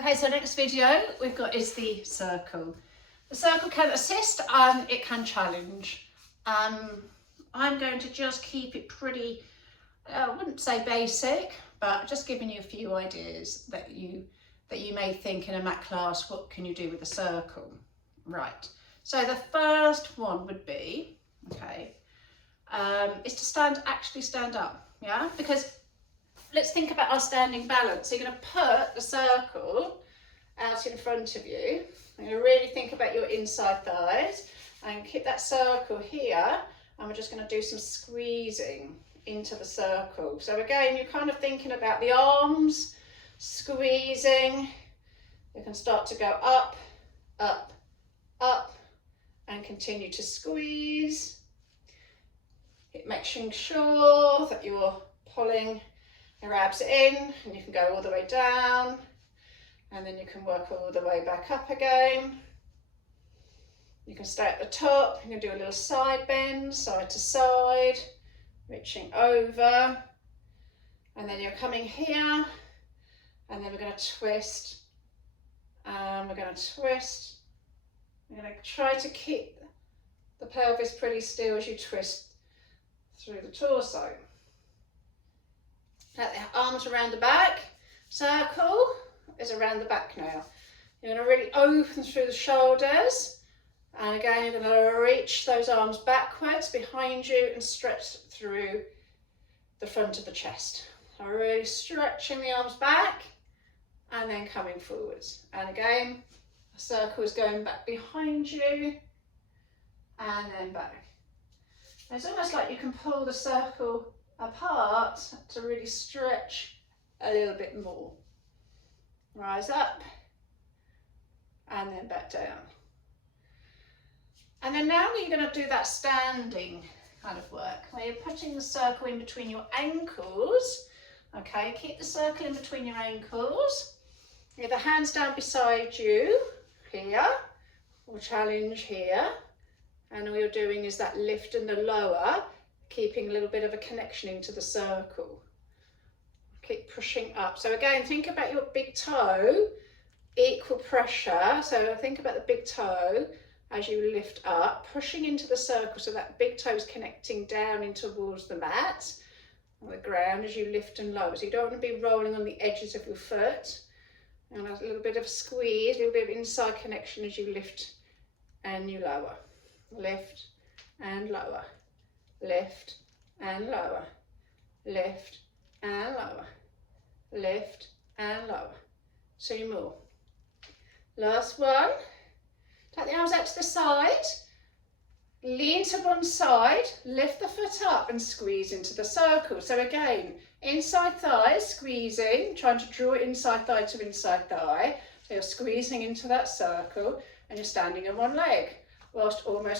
Okay, so next video we've got is the circle. The circle can assist and it can challenge. I'm going to just keep it pretty, I wouldn't say basic, but just giving you a few ideas that you may think in a math class, what can you do with a circle? Right, so the first one would be, okay, is to actually stand up, yeah? Because let's think about our standing balance. So you're going to put the circle out in front of you. You're going to really think about your inside thighs and keep that circle here, and we're just going to do some squeezing into the circle. So again, you're kind of thinking about the arms, squeezing. You can start to go up, up, up, and continue to squeeze. Making sure that you're pulling your abs in, and you can go all the way down, and then you can work all the way back up again. You can stay at the top. You can do a little side bend, side to side, reaching over, and then you're coming here, and then we're going to twist, and we're going to twist. You're going to try to keep the pelvis pretty still as you twist through the torso. Let the arms around the back. Circle is around the back now. You're going to really open through the shoulders, and again you're going to reach those arms backwards behind you and stretch through the front of the chest. So really stretching the arms back and then coming forwards. And again, the circle is going back behind you and then back. It's almost like you can pull the circle apart to really stretch a little bit more. Rise up and then back down. And then now you're going to do that standing kind of work where you're putting the circle in between your ankles. Okay, keep the circle in between your ankles. You have the hands down beside you here, or challenge here, and all you're doing is that lift and the lower, keeping a little bit of a connection into the circle. Keep pushing up. So again, think about your big toe, equal pressure. So think about the big toe as you lift up, pushing into the circle so that big toe is connecting down in towards the mat, on the ground as you lift and lower. So you don't want to be rolling on the edges of your foot. And a little bit of squeeze, a little bit of inside connection as you lift and you lower. Lift and lower. Lift and lower, lift and lower, lift and lower. 2 more. Last one. Take the arms out to the side, lean to one side, lift the foot up and squeeze into the circle. So again, inside thigh, squeezing, trying to draw inside thigh to inside thigh. So you're squeezing into that circle and you're standing on one leg whilst you are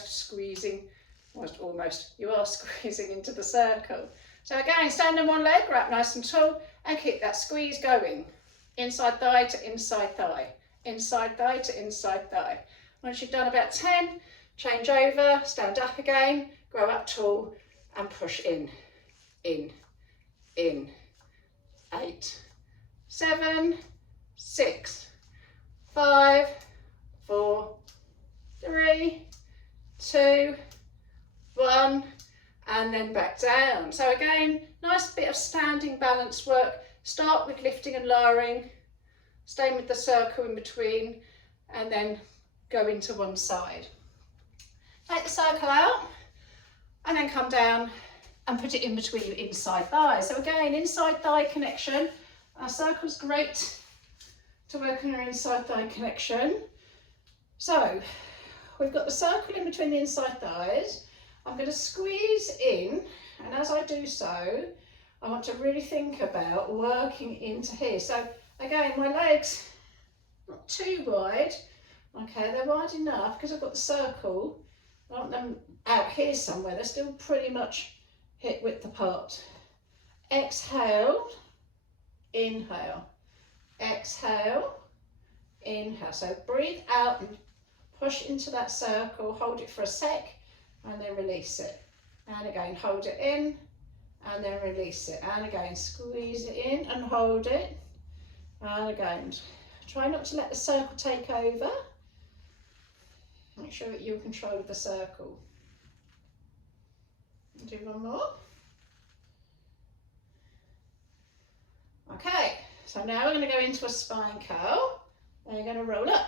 squeezing into the circle. So again, stand on one leg, wrap nice and tall, and keep that squeeze going. Inside thigh to inside thigh, inside thigh to inside thigh. Once you've done about 10, change over, stand up again, grow up tall, and push in, in, in. 8, 7, 6, 5, 4, 3, 2, 1, and then back down. So again, nice bit of standing balance work. Start with lifting and lowering, staying with the circle in between, and then go into one side. Take the circle out, and then come down and put it in between your inside thighs. So again, inside thigh connection. Our circle's great to work on your inside thigh connection. So we've got the circle in between the inside thighs. I'm going to squeeze in, and as I do so, I want to really think about working into here. So again, my legs not too wide. Okay, they're wide enough because I've got the circle. I want them out here somewhere. They're still pretty much hip width apart. Exhale, inhale, exhale, inhale. So breathe out and push into that circle, hold it for a sec, and then release it. And again, hold it in, and then release it. And again, squeeze it in and hold it. And again, Try not to let the circle take over. Make sure that you're in control of the circle. Do one more. Okay, so now we're going to go into a spine curl and you're going to roll up.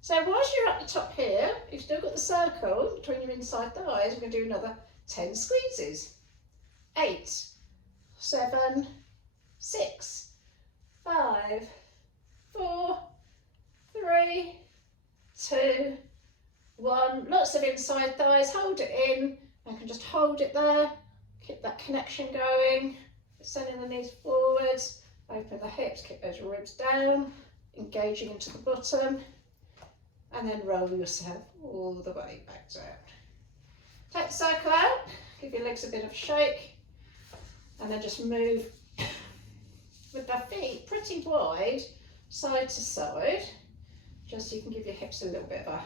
So whilst you're at the top here, you've still got the circle between your inside thighs. We're going to do another 10 squeezes. 8, 7, 6, 5, 4, 3, 2, 1. Lots of inside thighs. Hold it in. I can just hold it there. Keep that connection going. Sending the knees forwards. Open the hips. Keep those ribs down. Engaging into the bottom. And then roll yourself all the way back down. Take the circle out. Give your legs a bit of a shake. And then just move with the feet pretty wide, side to side, just so you can give your hips a little bit of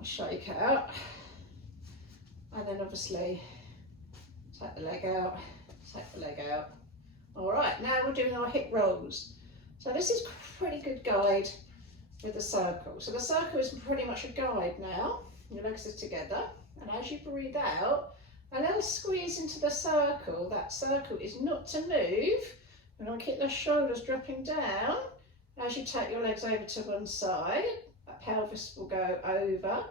a shake out. And then obviously take the leg out, take the leg out. All right, now we're doing our hip rolls. So this is pretty good guide with the circle. So the circle is pretty much a guide now. Your legs are together, and as you breathe out, a little squeeze into the circle. That circle is not to move. We're going to keep the shoulders dropping down. As you take your legs over to one side, that pelvis will go over.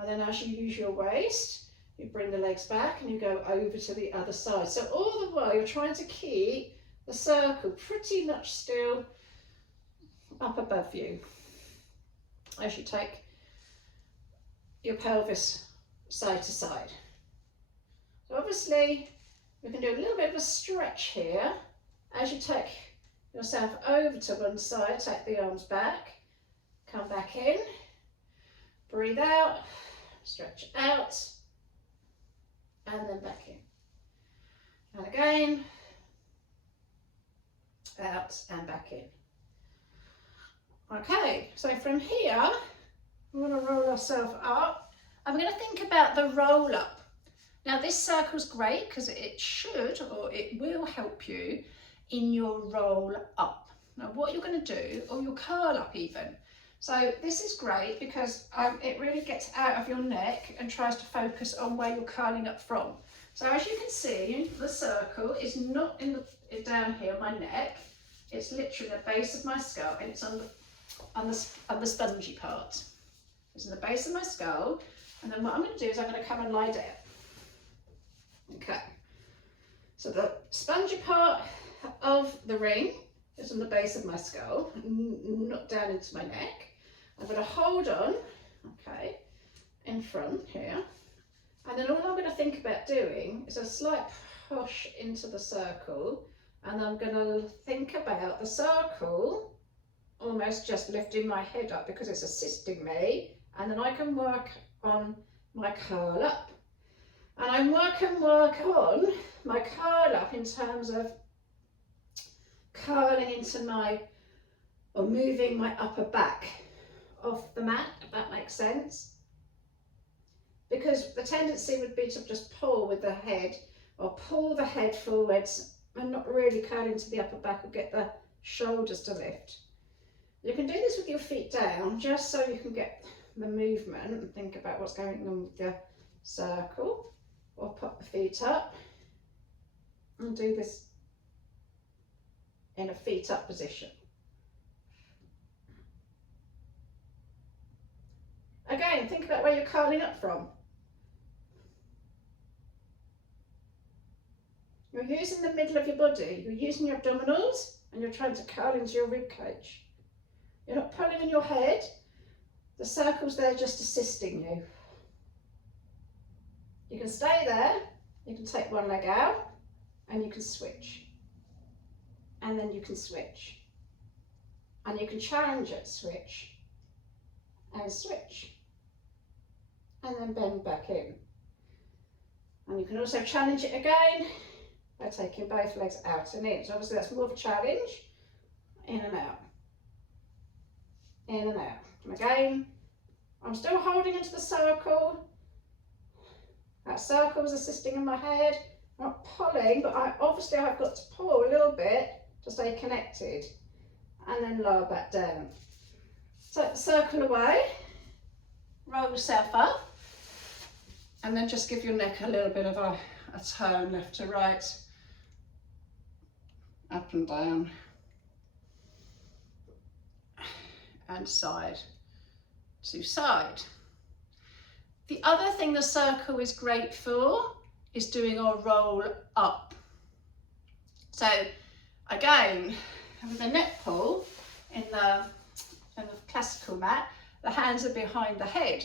And then as you use your waist, you bring the legs back and you go over to the other side. So all the while you're trying to keep the circle pretty much still up above you. As you take your pelvis side to side. So obviously we can do a little bit of a stretch here. As you take yourself over to one side, take the arms back, come back in, breathe out, stretch out, and then back in. And again, out and back in. Okay, so from here, we're going to roll ourselves up. And we're going to think about the roll up. Now this circle's great because it should, or it will help you in your roll up. Now what you're going to do, or your curl up even. So this is great because it really gets out of your neck and tries to focus on where you're curling up from. So as you can see, the circle is not down here on my neck. It's literally the base of my skull, and it's on the spongy part. It's in the base of my skull, and then what I'm going to do is I'm going to come and lie down. Okay, so the spongy part of the ring is on the base of my skull, not down into my neck. I'm going to hold on, okay, in front here, and then all I'm going to think about doing is a slight push into the circle, and I'm going to think about the circle almost just lifting my head up because it's assisting me, and then I can work on my curl up. And I work on my curl up in terms of curling into or moving my upper back off the mat, if that makes sense. Because the tendency would be to just pull with the head, or pull the head forwards and not really curl into the upper back or get the shoulders to lift. You can do this with your feet down, just so you can get the movement and think about what's going on with the circle. Or pop the feet up and do this in a feet up position. Again, think about where you're curling up from. You're using the middle of your body, you're using your abdominals, and you're trying to curl into your rib cage. You're not pulling in your head, the circle's there just assisting you. You can stay there, you can take one leg out, and you can switch. And then you can switch. And you can challenge it, switch, and switch. And then bend back in. And you can also challenge it again by taking both legs out and in. So obviously that's more of a challenge. In and out. In and out. And again, I'm still holding into the circle. That circle is assisting in my head. I'm not pulling, but obviously I've got to pull a little bit to stay connected. and then lower back down. Take the circle away, roll yourself up, and then just give your neck a little bit of a turn left to right, up and down, and side to side. The other thing the circle is great for is doing our roll up. So again, with the neck pull in the classical mat, the hands are behind the head.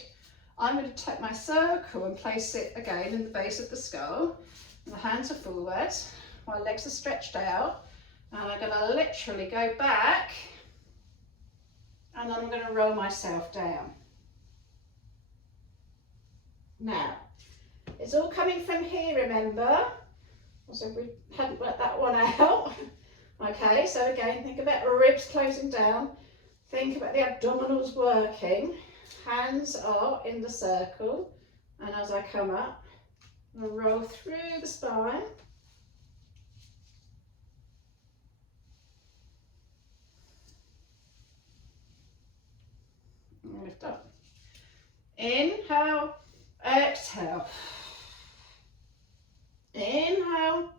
I'm going to take my circle and place it again in the base of the skull. And the hands are forwards, my legs are stretched out, and I'm going to literally go back, and I'm going to roll myself down. Now, it's all coming from here, remember? As if we hadn't worked that one out. Okay, so again, think about the ribs closing down. Think about the abdominals working. Hands are in the circle. And as I come up, I'll roll through the spine. And lift up. Inhale, exhale. Inhale,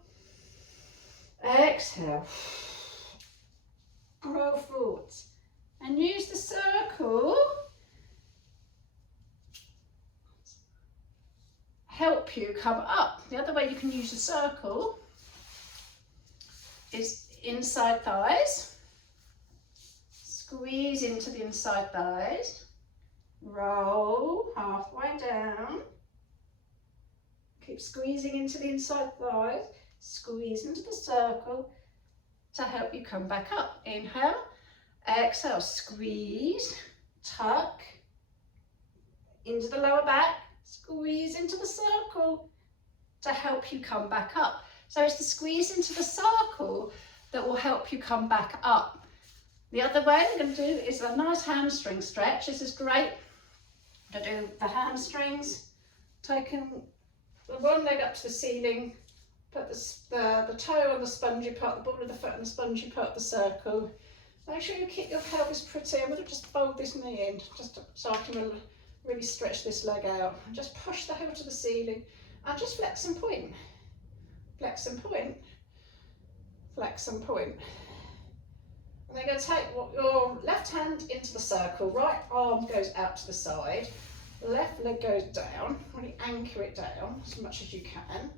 exhale. Roll forwards and use the circle. Help you come up. The other way you can use the circle is inside thighs. Squeeze into the inside thighs. Roll halfway down. Keep squeezing into the inside thighs. Squeeze into the circle to help you come back up. Inhale, exhale, squeeze, tuck into the lower back, squeeze into the circle to help you come back up. So it's the squeeze into the circle that will help you come back up. The other way I'm going to do is a nice hamstring stretch. This is great to do the hamstrings, taking the one leg up to the ceiling, put the toe on the spongy part, the ball of the foot on the spongy part of the circle. Make sure you keep your pelvis pretty. I'm going to just fold this knee in, just so I can really stretch this leg out. And just push the heel to the ceiling and just flex and point. Flex and point. Flex and point. And then you're going to take your left hand into the circle, right arm goes out to the side, left leg goes down, really anchor it down as much as you can,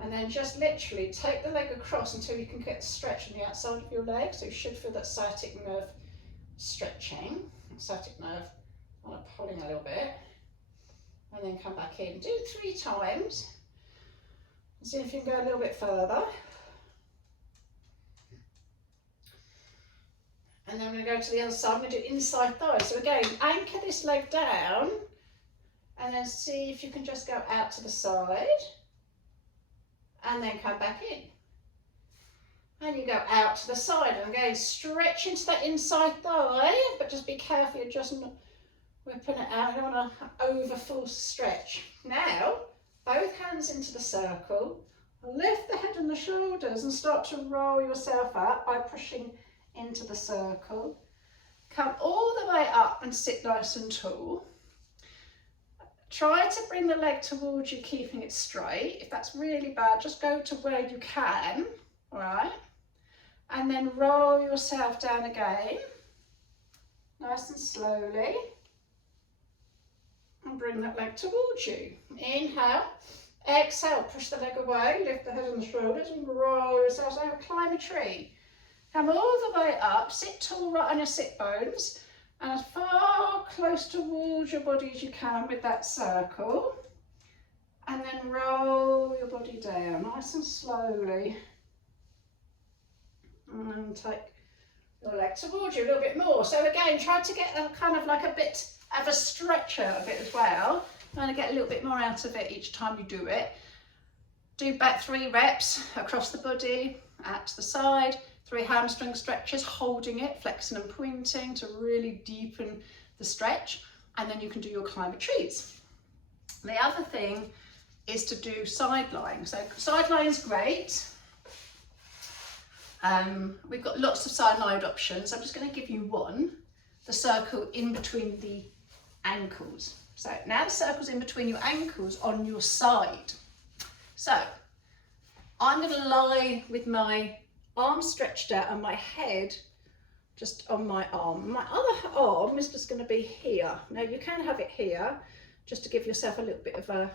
and then just literally take the leg across until you can get a stretch on the outside of your leg. So you should feel that sciatic nerve stretching, sciatic nerve kind of pulling a little bit, and then come back in. Do it 3 times and see if you can go a little bit further. And then I'm going to go to the other side. I'm going to do inside thigh. So again, anchor this leg down and then see if you can just go out to the side and then come back in. And you go out to the side and again stretch into that inside thigh, but just be careful you're just not whipping it out. You don't want to over full stretch. Now, both hands into the circle, lift the head and the shoulders and start to roll yourself up by pushing into the circle. Come all the way up and sit nice and tall. Try to bring the leg towards you, keeping it straight. If that's really bad, just go to where you can, all right? And then roll yourself down again, nice and slowly. And bring that leg towards you. Inhale, exhale, push the leg away, lift the head and the shoulders and roll yourself down, climb a tree. Come all the way up, sit tall right on your sit bones and as far close towards your body as you can with that circle. And then roll your body down nice and slowly. And take your leg towards you a little bit more. So again, try to get a kind of like a bit of a stretch out of it as well. Trying to get a little bit more out of it each time you do it. Do back 3 reps across the body, out to the side. 3 hamstring stretches, holding it, flexing and pointing to really deepen the stretch, and then you can do your climber trees. The other thing is to do side lying. So side lying is great. We've got lots of cyanide options. I'm just going to give you one, the circle in between the ankles. So now the circle's in between your ankles on your side. So I'm going to lie with my arms stretched out and my head just on my arm. My other arm is just going to be here. Now you can have it here just to give yourself a little bit of a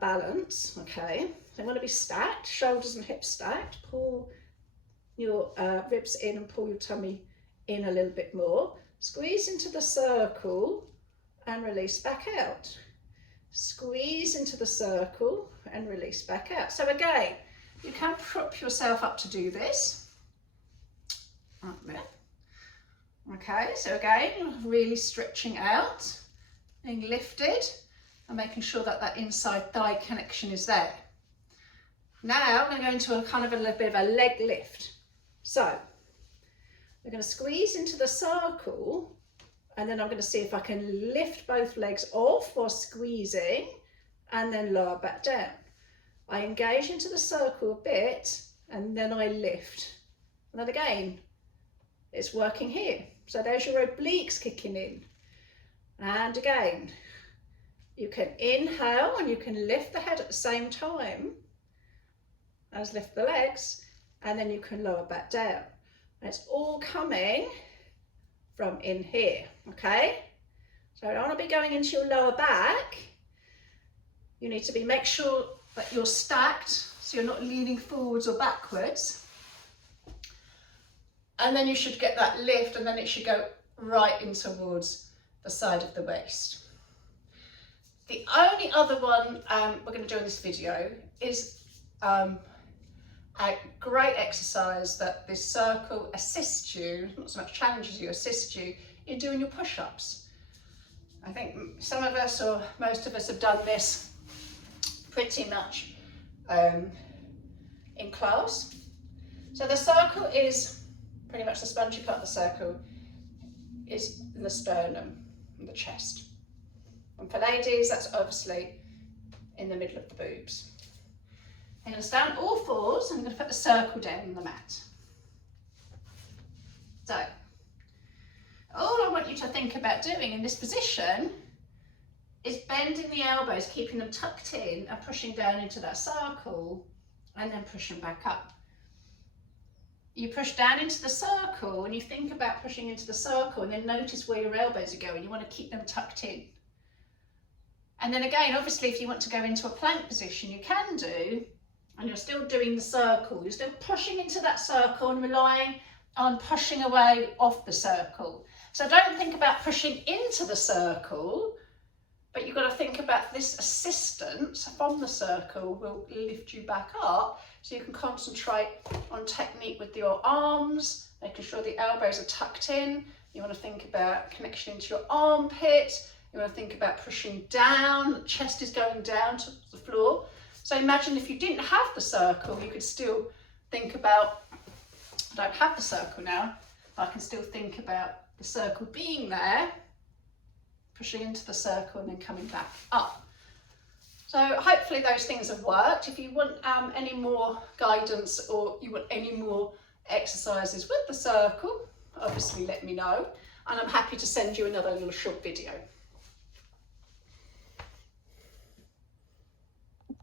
balance, okay? They want to be stacked, shoulders and hips stacked. Pull your ribs in and pull your tummy in a little bit more. Squeeze into the circle and release back out. Squeeze into the circle and release back out. So again, you can prop yourself up to do this. Like that. Okay, so again, really stretching out, being lifted and making sure that that inside thigh connection is there. Now I'm going to go into a kind of a little bit of a leg lift. So we're going to squeeze into the circle and then I'm going to see if I can lift both legs off while squeezing and then lower back down. I engage into the circle a bit and then I lift. And then again, it's working here. So there's your obliques kicking in. And again, you can inhale and you can lift the head at the same time as lift the legs, and then you can lower back down. And it's all coming from in here, okay? So I don't want to be going into your lower back. You need to make sure that you're stacked, so you're not leaning forwards or backwards. And then you should get that lift, and then it should go right in towards the side of the waist. The only other one we're going to do in this video is a great exercise that this circle assists you, not so much challenges you, assists you in doing your push-ups. I think some of us or most of us have done this pretty much in class. So the circle is pretty much the spongy part of the circle is in the sternum and the chest. And for ladies, that's obviously in the middle of the boobs. I'm going to stand on all fours and I'm going to put the circle down on the mat. So, all I want you to think about doing in this position is bending the elbows, keeping them tucked in and pushing down into that circle and then pushing back up. You push down into the circle and you think about pushing into the circle and then notice where your elbows are going. You want to keep them tucked in. And then again, obviously, if you want to go into a plank position, you can do, and you're still doing the circle. You're still pushing into that circle and relying on pushing away off the circle. So don't think about pushing into the circle, but you've got to think about this assistance from the circle will lift you back up so you can concentrate on technique with your arms, making sure the elbows are tucked in. You want to think about connection into your armpit. You want to think about pushing down, the chest is going down to the floor. So imagine if you didn't have the circle, you could still think about, I don't have the circle now, but I can still think about the circle being there, pushing into the circle and then coming back up. So hopefully those things have worked. If you want any more guidance or you want any more exercises with the circle, obviously let me know. And I'm happy to send you another little short video.